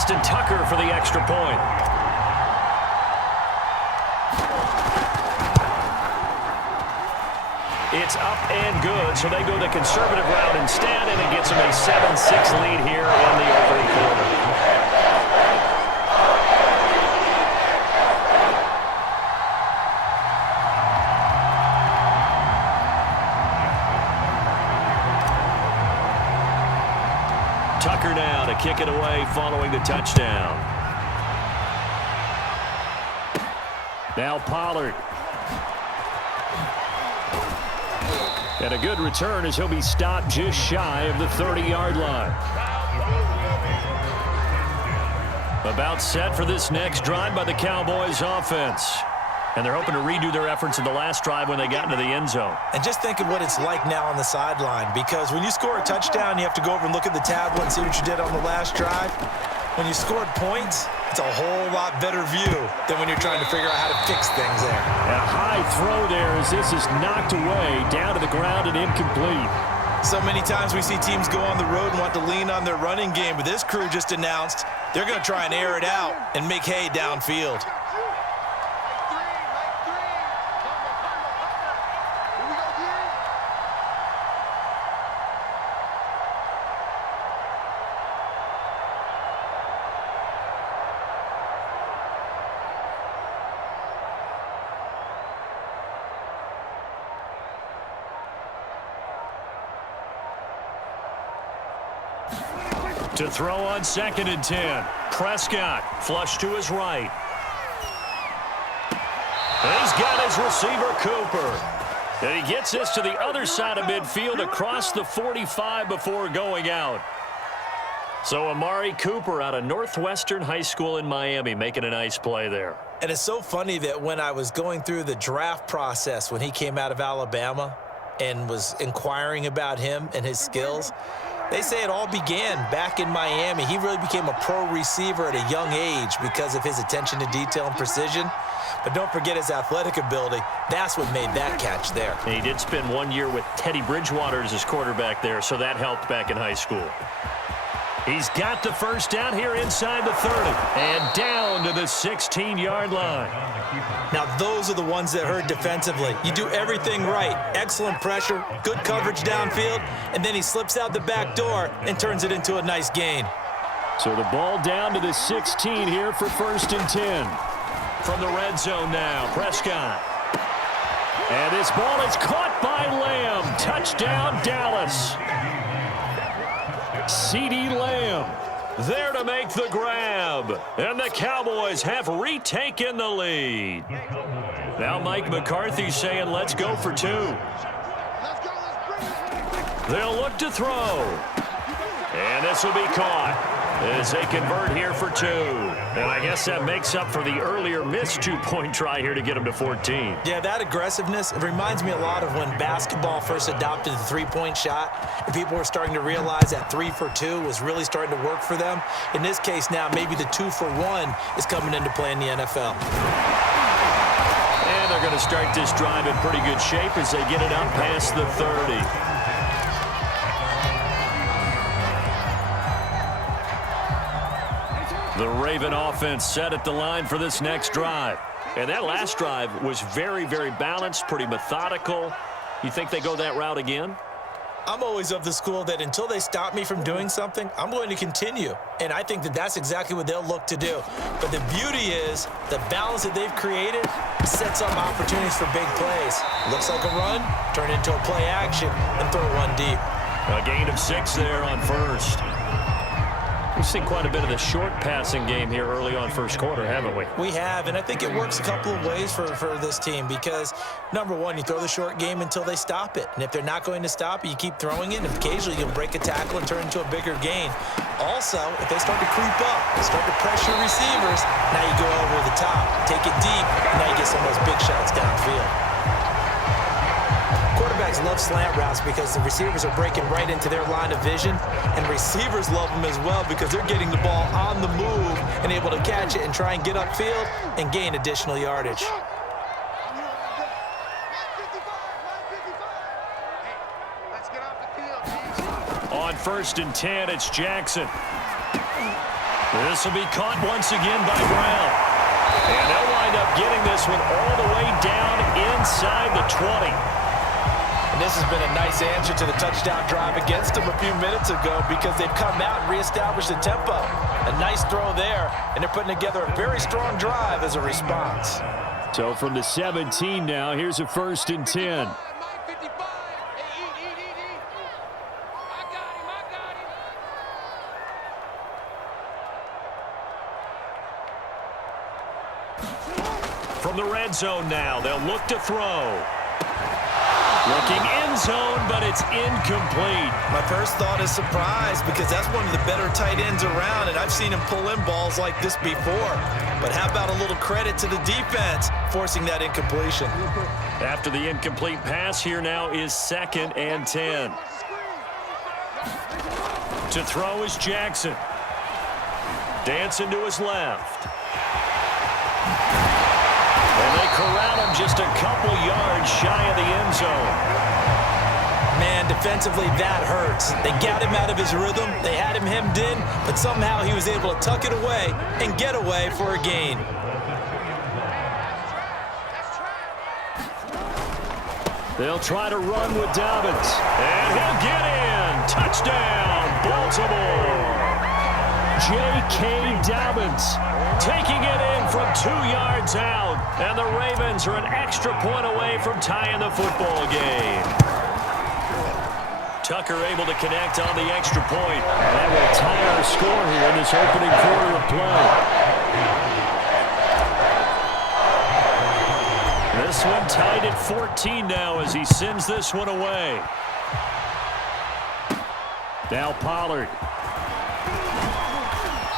Austin Tucker for the extra point. It's up and good, so they go the conservative route instead, and it gets them a 7-6 lead here in the opening quarter. Tucker now to kick it away following the touchdown. Now Pollard. And a good return as he'll be stopped just shy of the 30-yard line. About set for this next drive by the Cowboys offense. And they're hoping to redo their efforts in the last drive when they got into the end zone. And just think of what it's like now on the sideline, because when you score a touchdown, you have to go over and look at the tablet and see what you did on the last drive. When you scored points, it's a whole lot better view than when you're trying to figure out how to fix things there. And a high throw there as this is knocked away, down to the ground and incomplete. So many times we see teams go on the road and want to lean on their running game, but this crew just announced they're going to try and air it out and make hay downfield. To throw on 2nd and 10. Prescott flush to his right. He's got his receiver Cooper. And he gets this to the other side of midfield across the 45 before going out. So Amari Cooper out of Northwestern High School in Miami making a nice play there. And it's so funny that when I was going through the draft process when he came out of Alabama and was inquiring about him and his skills, they say it all began back in Miami. He really became a pro receiver at a young age because of his attention to detail and precision. But don't forget his athletic ability. That's what made that catch there. And he did spend 1 year with Teddy Bridgewater as his quarterback there, so that helped back in high school. He's got the first down here inside the 30 and down to the 16-yard line. Now, those are the ones that hurt defensively. You do everything right. Excellent pressure, good coverage downfield, and then he slips out the back door and turns it into a nice gain. So the ball down to the 16 here for 1st and 10. From the red zone now, Prescott. And this ball is caught by Lamb. Touchdown, Dallas. CeeDee Lamb there to make the grab. And the Cowboys have retaken the lead. Now Mike McCarthy saying, let's go for 2. They'll look to throw. And this will be caught as they convert here for 2. And I guess that makes up for the earlier missed 2-point try here to get them to 14. Yeah, that aggressiveness, it reminds me a lot of when basketball first adopted the three-point shot, and people were starting to realize that 3 for 2 was really starting to work for them. In this case now, maybe the 2 for 1 is coming into play in the NFL. And they're going to start this drive in pretty good shape as they get it up past the 30. The Raven offense set at the line for this next drive. And that last drive was very, very balanced, pretty methodical. You think they go that route again? I'm always of the school that until they stop me from doing something, I'm going to continue. And I think that that's exactly what they'll look to do. But the beauty is the balance that they've created sets up opportunities for big plays. Looks like a run, turn into a play action, and throw one deep. A gain of 6 there on 1st. We've seen quite a bit of the short passing game here early on 1st quarter, haven't we? We have, and I think it works a couple of ways for this team because, number one, you throw the short game until they stop it. And if they're not going to stop it, you keep throwing it, and occasionally you'll break a tackle and turn into a bigger gain. Also, if they start to creep up, start to pressure receivers, now you go over the top, take it deep, and now you get some of those big shots downfield. Quarterbacks love slant routes because the receivers are breaking right into their line of vision, and receivers love them as well because they're getting the ball on the move and able to catch it and try and get upfield and gain additional yardage. On 1st and 10, it's Jackson. This will be caught once again by Brown. And they'll wind up getting this one all the way down inside the 20. And this has been a nice answer to the touchdown drive against them a few minutes ago because they've come out and reestablished the tempo. A nice throw there, and they're putting together a very strong drive as a response. So from the 17 now, here's a 1st and 10. From the red zone now, they'll look to throw. Looking end zone, but it's incomplete. My first thought is surprise because that's one of the better tight ends around, and I've seen him pull in balls like this before. But how about a little credit to the defense forcing that incompletion? After the incomplete pass, here now is 2nd and 10. To throw is Jackson. Dancing to his left. And they corral him just a couple yards shy of the end zone. Man, defensively, that hurts. They got him out of his rhythm. They had him hemmed in, but somehow he was able to tuck it away and get away for a gain. They'll try to run with Dobbins. And he'll get in. Touchdown, Baltimore. J.K. Dobbins taking it in from 2 yards out. And the Ravens are an extra point away from tying the football game. Tucker able to connect on the extra point. And that will tie our score here in this opening quarter of play. This one tied at 14 now as he sends this one away. Now Pollard.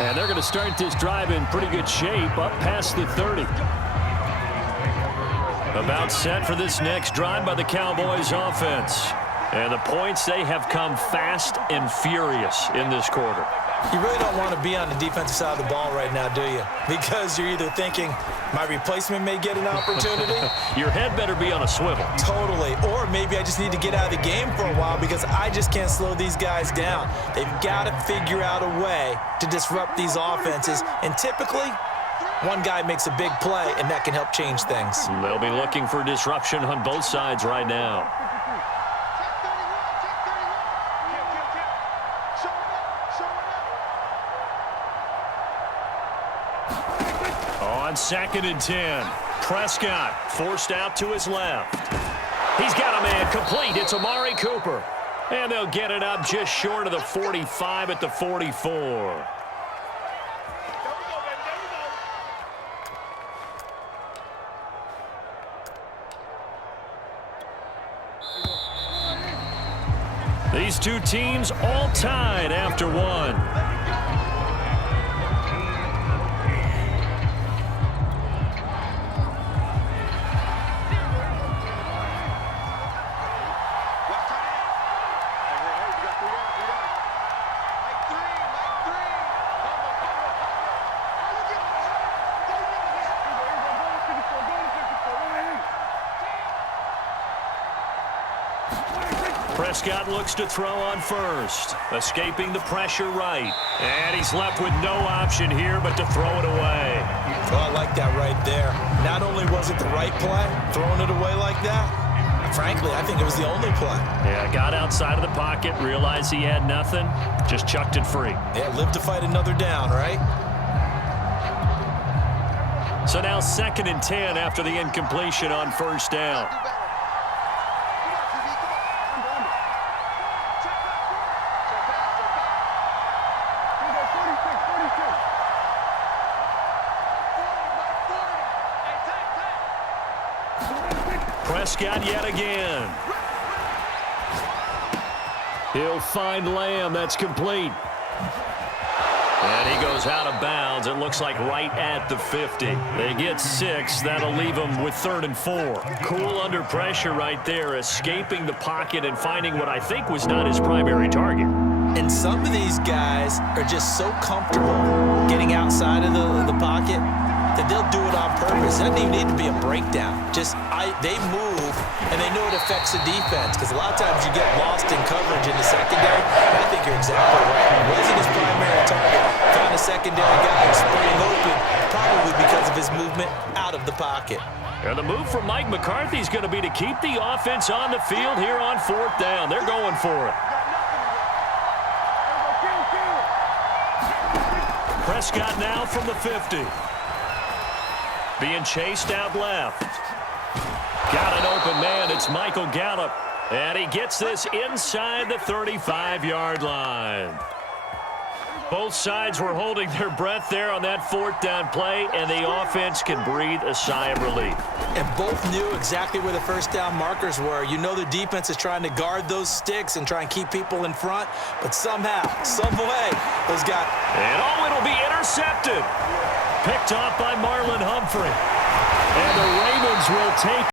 And they're going to start this drive in pretty good shape up past the 30. About set for this next drive by the Cowboys offense. And the points, they have come fast and furious in this quarter. You really don't want to be on the defensive side of the ball right now, do you? Because you're either thinking, my replacement may get an opportunity. Your head better be on a swivel. Totally. Or maybe I just need to get out of the game for a while because I just can't slow these guys down. They've got to figure out a way to disrupt these offenses. And typically, one guy makes a big play, and that can help change things. They'll be looking for disruption on both sides right now. On 2nd and 10, Prescott forced out to his left. He's got a man complete. It's Amari Cooper. And they'll get it up just short of the 45 at the 44. These two teams all tied after one. Prescott looks to throw on first, escaping the pressure right. And he's left with no option here but to throw it away. Well, I like that right there. Not only was it the right play, throwing it away like that, frankly, I think it was the only play. Yeah, got outside of the pocket, realized he had nothing, just chucked it free. Yeah, live to fight another down, right? So now 2nd and 10 after the incompletion on 1st down. Prescott yet again. He'll find Lamb. That's complete. And he goes out of bounds. It looks like right at the 50. They get 6. That'll leave them with 3rd and 4. Cool under pressure right there, escaping the pocket and finding what I think was not his primary target. And some of these guys are just so comfortable getting outside of the pocket that they'll do it on purpose. It doesn't even need to be a breakdown. They move, and they know it affects the defense because a lot of times you get lost in coverage in the secondary. And I think you're exactly right. It wasn't his primary target. Found secondary guy spraying open, probably because of his movement out of the pocket. And the move from Mike McCarthy is going to be to keep the offense on the field here on 4th down. They're going for it. Prescott now from the 50. Being chased out left. Got an open man. It's Michael Gallup. And he gets this inside the 35-yard line. Both sides were holding their breath there on that 4th down play, and the offense can breathe a sigh of relief. And both knew exactly where the first down markers were. You know the defense is trying to guard those sticks and try and keep people in front, but somehow, some way, those got... And it'll be intercepted. Picked off by Marlon Humphrey. And the Ravens will take